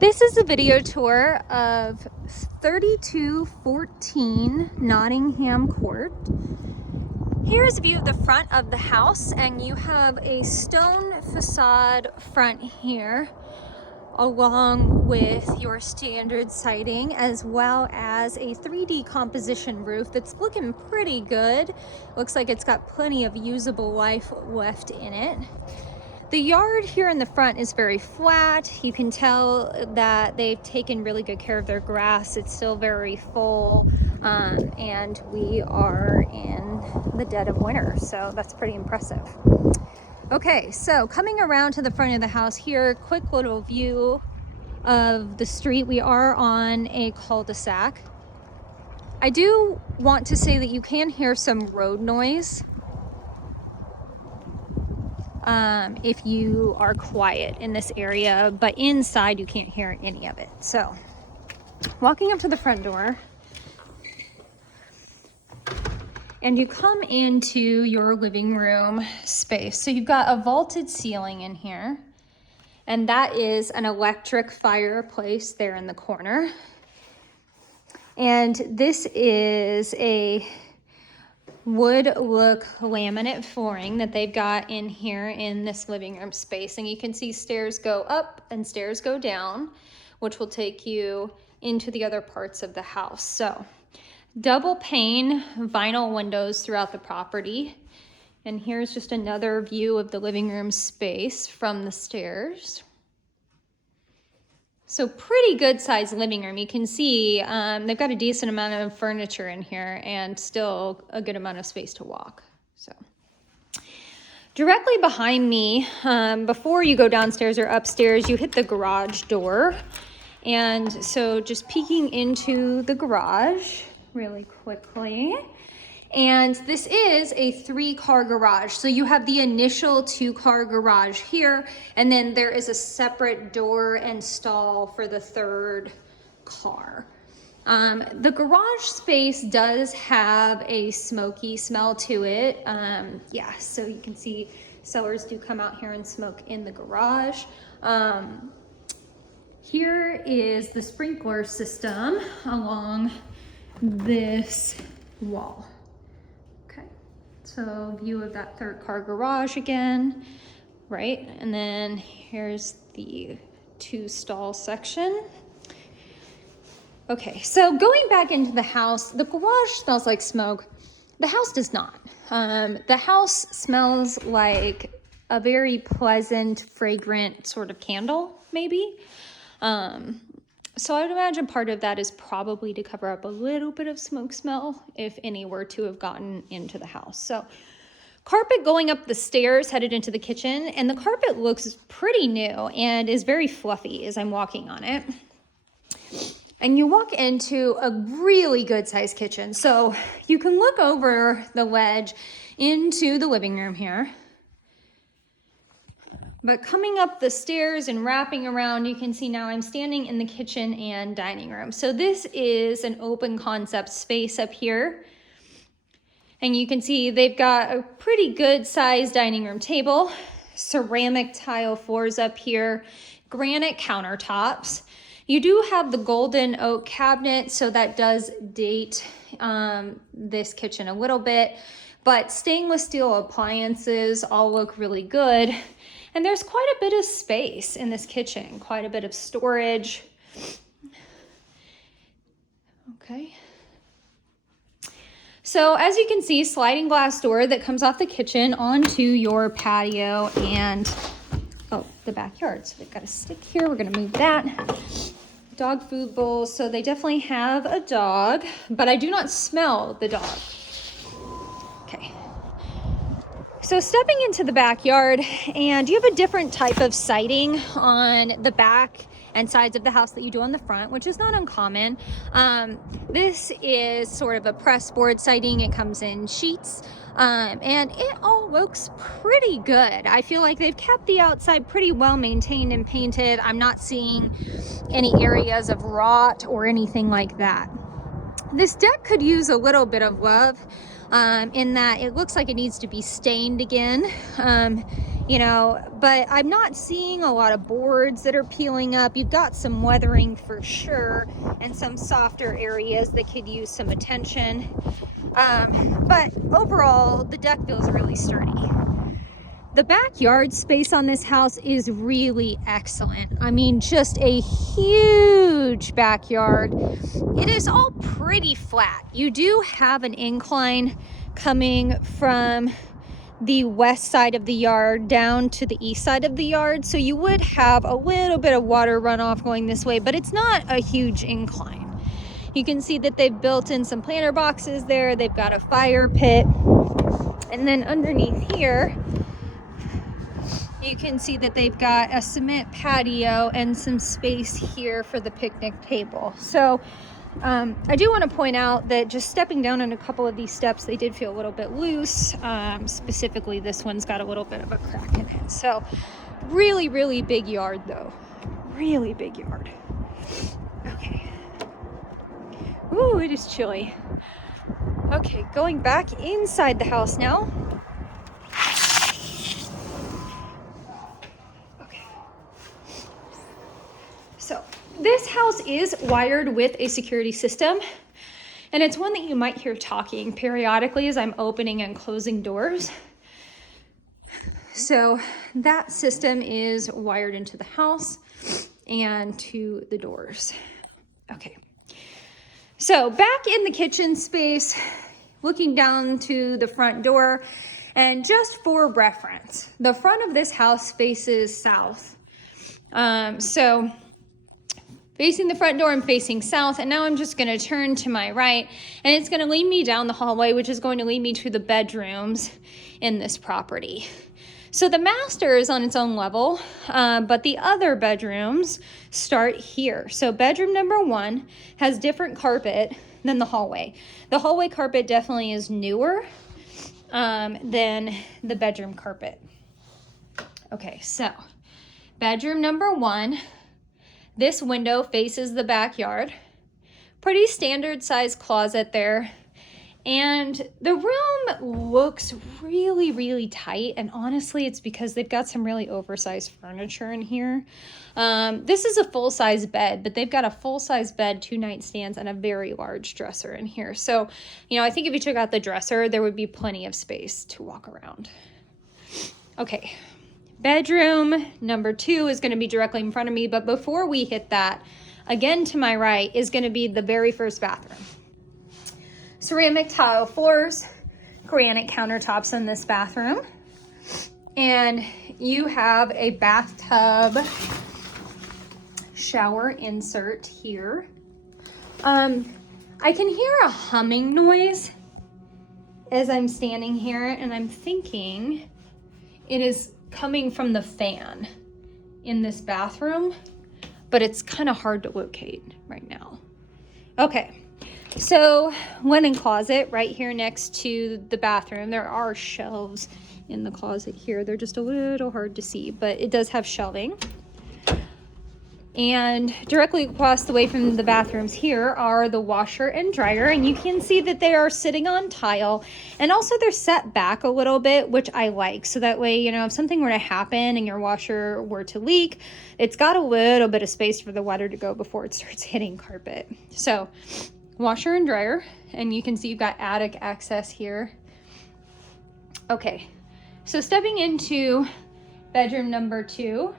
This is a video tour of 3214 Nottingham Court. Here's a view of the front of the house, and you have a stone facade front here along with your standard siding, as well as a 3D composition roof that's looking pretty good. Looks like it's got plenty of usable life left in it. The yard here in the front is very flat. You can tell that they've taken really good care of their grass. It's still very full, and we are in the dead of winter, so that's pretty impressive. Okay, so coming around to the front of the house here, quick little view of the street. We are on a cul-de-sac. I do want to say that you can hear some road noise if you are quiet in this area, but inside you can't hear any of it. So walking up to the front door, and you come into your living room space. So you've got a vaulted ceiling in here, and that is an electric fireplace there in the corner. And this is a wood look laminate flooring that they've got in here in this living room space. And you can see stairs go up and stairs go down, which will take you into the other parts of the house. So double pane vinyl windows throughout the property. And here's just another view of the living room space from the stairs. So pretty good sized living room. You can see they've got a decent amount of furniture in here and still a good amount of space to walk. So directly behind me, before you go downstairs or upstairs, you hit the garage door. And so just peeking into the garage really quickly. And this is a 3-car garage. So you have the initial 2-car garage here, and then there is a separate door and stall for the 3rd car. The garage space does have a smoky smell to it. Yeah, so you can see sellers do come out here and smoke in the garage. Here is the sprinkler system along this wall. So view of that 3rd car garage again, right? And then here's the 2-stall section. Okay, so going back into the house, the garage smells like smoke. The house does not. The house smells like a very pleasant, fragrant sort of candle, maybe. So I would imagine part of that is probably to cover up a little bit of smoke smell if any were to have gotten into the house. So carpet going up the stairs headed into the kitchen, and the carpet looks pretty new and is very fluffy as I'm walking on it. And you walk into a really good sized kitchen. So you can look over the ledge into the living room here. But coming up the stairs and wrapping around, you can see now I'm standing in the kitchen and dining room. So this is an open concept space up here. And you can see they've got a pretty good sized dining room table, ceramic tile floors up here, granite countertops. You do have the golden oak cabinet, so that does date this kitchen a little bit. But stainless steel appliances all look really good. And there's quite a bit of space in this kitchen, quite a bit of storage. Okay. So as you can see, sliding glass door that comes off the kitchen onto your patio and, the backyard. So they've got a stick here. We're going to move that. Dog food bowls. So they definitely have a dog, but I do not smell the dog. Okay. So stepping into the backyard, and you have a different type of siding on the back and sides of the house that you do on the front, which is not uncommon. This is sort of a press board siding. It comes in sheets, and it all looks pretty good. I feel like they've kept the outside pretty well maintained and painted. I'm not seeing any areas of rot or anything like that. This deck could use a little bit of love. In that it looks like it needs to be stained again. you know, but I'm not seeing a lot of boards that are peeling up. You've got some weathering for sure and some softer areas that could use some attention. But overall, the deck feels really sturdy. The backyard space on this house is really excellent. I mean, just a huge backyard. It is all pretty flat. You do have an incline coming from the west side of the yard down to the east side of the yard, so you would have a little bit of water runoff going this way, but it's not a huge incline. You can see that they've built in some planter boxes there. They've got a fire pit, and then underneath here you can see that they've got a cement patio and some space here for the picnic table. So I do want to point out that just stepping down on a couple of these steps, they did feel a little bit loose. Specifically, this one's got a little bit of a crack in it. So really, really big yard though. Really big yard. Okay. Ooh, it is chilly. Okay, going back inside the house now. So this house is wired with a security system, and it's one that you might hear talking periodically as I'm opening and closing doors. So that system is wired into the house and to the doors. Okay. So back in the kitchen space, looking down to the front door, and just for reference, the front of this house faces south. So facing the front door, I'm facing south, and now I'm just going to turn to my right, and it's going to lead me down the hallway, which is going to lead me to the bedrooms in this property. So the master is on its own level, but the other bedrooms start here. So bedroom number 1 has different carpet than the hallway. The hallway carpet definitely is newer than the bedroom carpet. Okay, so bedroom number 1. This window faces the backyard. Pretty standard size closet there. And the room looks really, really tight. And honestly, it's because they've got some really oversized furniture in here. This is a full-size bed, but they've got a full-size bed, 2 nightstands, and a very large dresser in here. So, you know, I think if you took out the dresser, there would be plenty of space to walk around. Okay. Bedroom number 2 is going to be directly in front of me, but before we hit that, again to my right is going to be the very first bathroom. Ceramic tile floors, granite countertops in this bathroom, and you have a bathtub shower insert here. I can hear a humming noise as I'm standing here, and I'm thinking it is coming from the fan in this bathroom, but it's kind of hard to locate right now. Okay, so linen closet right here next to the bathroom. There are shelves in the closet here. They're just a little hard to see, but it does have shelving. And directly across the way from the bathrooms here are the washer and dryer, and you can see that they are sitting on tile, and also they're set back a little bit, which I like. So that way, you know, if something were to happen and your washer were to leak, it's got a little bit of space for the water to go before it starts hitting carpet. So washer and dryer, and you can see you've got attic access here. Okay, so stepping into bedroom number 2.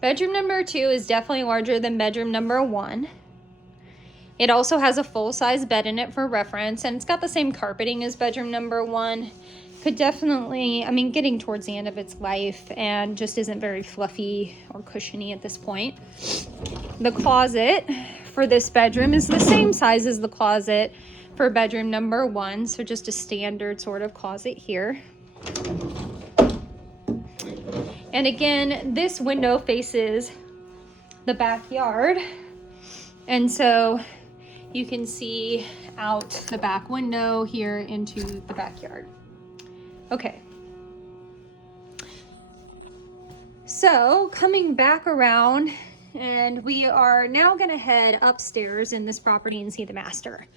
Bedroom number 2 is definitely larger than bedroom number 1. It also has a full-size bed in it for reference, and it's got the same carpeting as bedroom number 1. Could definitely, I mean, getting towards the end of its life and just isn't very fluffy or cushiony at this point. The closet for this bedroom is the same size as the closet for bedroom number 1, so just a standard sort of closet here. And again, this window faces the backyard, and so you can see out the back window here into the backyard. Okay. So coming back around, and we are now gonna head upstairs in this property and see the master.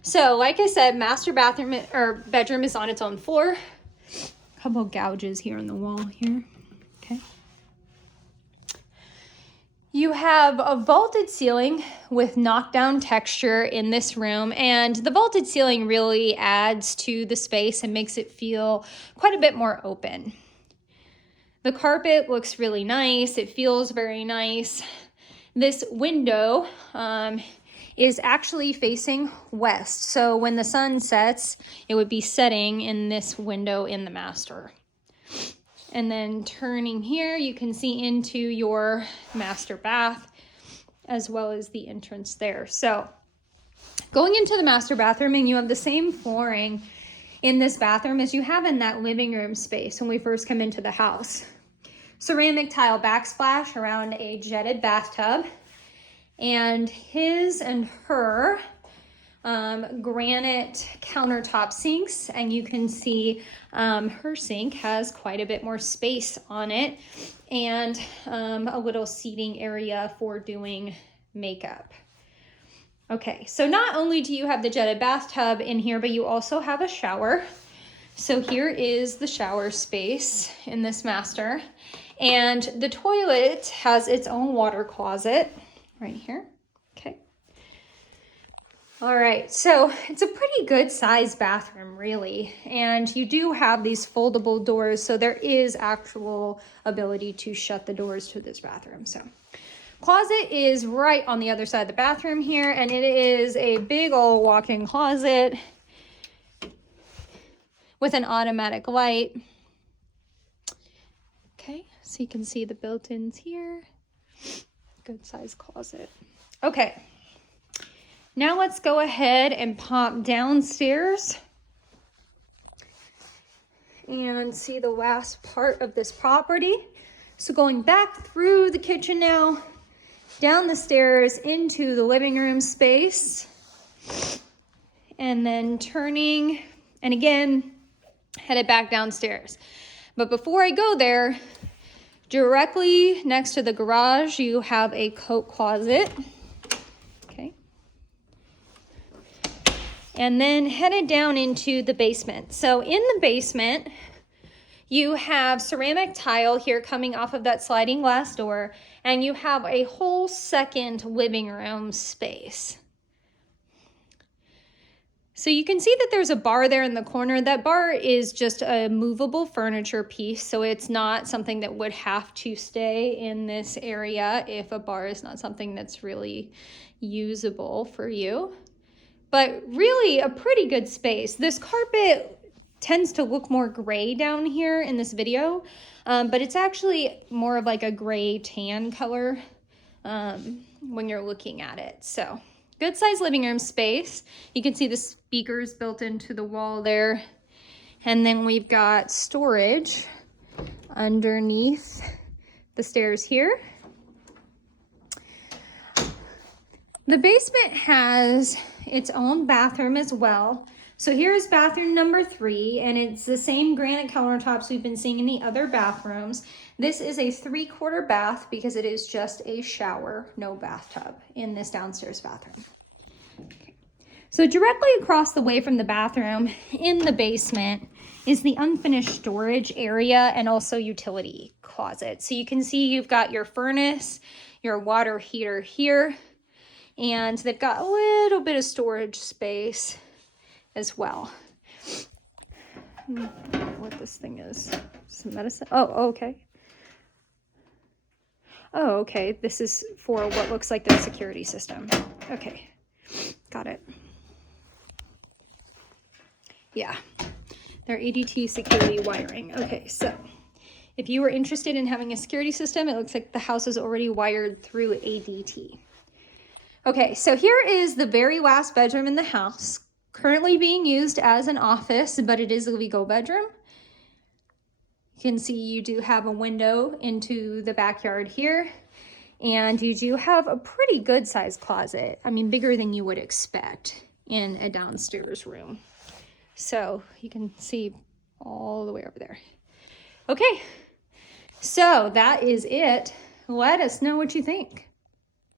So like I said, master bathroom or bedroom is on its own floor. couple gouges here on the wall here. Okay. You have a vaulted ceiling with knockdown texture in this room, and the vaulted ceiling really adds to the space and makes it feel quite a bit more open. The carpet looks really nice. It feels very nice. This window is actually facing west. So when the sun sets, it would be setting in this window in the master. And then turning here, you can see into your master bath as well as the entrance there. So going into the master bathroom, and you have the same flooring in this bathroom as you have in that living room space when we first come into the house. Ceramic tile backsplash around a jetted bathtub, and his and her granite countertop sinks, and you can see her sink has quite a bit more space on it, and a little seating area for doing makeup. Okay, so not only do you have the jetted bathtub in here, but you also have a shower. So here is the shower space in this master, and the toilet has its own water closet right here. Okay. All right, so it's a pretty good sized bathroom, really. And you do have these foldable doors, so there is actual ability to shut the doors to this bathroom. So closet is right on the other side of the bathroom here, and it is a big old walk-in closet with an automatic light. Okay, so you can see the built-ins here. Good size closet. Okay. Now let's go ahead and pop downstairs and see the last part of this property. So going back through the kitchen now, down the stairs into the living room space, and then turning, and again, headed back downstairs. But before I go there, directly next to the garage, you have a coat closet. And then headed down into the basement. So in the basement, you have ceramic tile here coming off of that sliding glass door, and you have a whole second living room space. So you can see that there's a bar there in the corner. That bar is just a movable furniture piece, so it's not something that would have to stay in this area if a bar is not something that's really usable for you. But really a pretty good space. This carpet tends to look more gray down here in this video, but it's actually more of like a gray tan color when you're looking at it. So good size living room space. You can see the speakers built into the wall there. And then we've got storage underneath the stairs here. The basement has its own bathroom as well. So here's bathroom number 3, and it's the same granite countertops we've been seeing in the other bathrooms. This is a 3/4 bath because it is just a shower, no bathtub in this downstairs bathroom. Okay. So directly across the way from the bathroom in the basement is the unfinished storage area and also utility closet. So you can see you've got your furnace, your water heater here, and they've got a little bit of storage space as well. What this thing is, some medicine. Oh, okay. Oh, okay. This is for what looks like their security system. Okay, got it. Yeah, their ADT security wiring. Okay, so if you were interested in having a security system, it looks like the house is already wired through ADT. Okay, so here is the very last bedroom in the house, currently being used as an office, but it is a legal bedroom. You can see you do have a window into the backyard here, and you do have a pretty good sized closet. I mean, bigger than you would expect in a downstairs room. So you can see all the way over there. Okay, so that is it. Let us know what you think.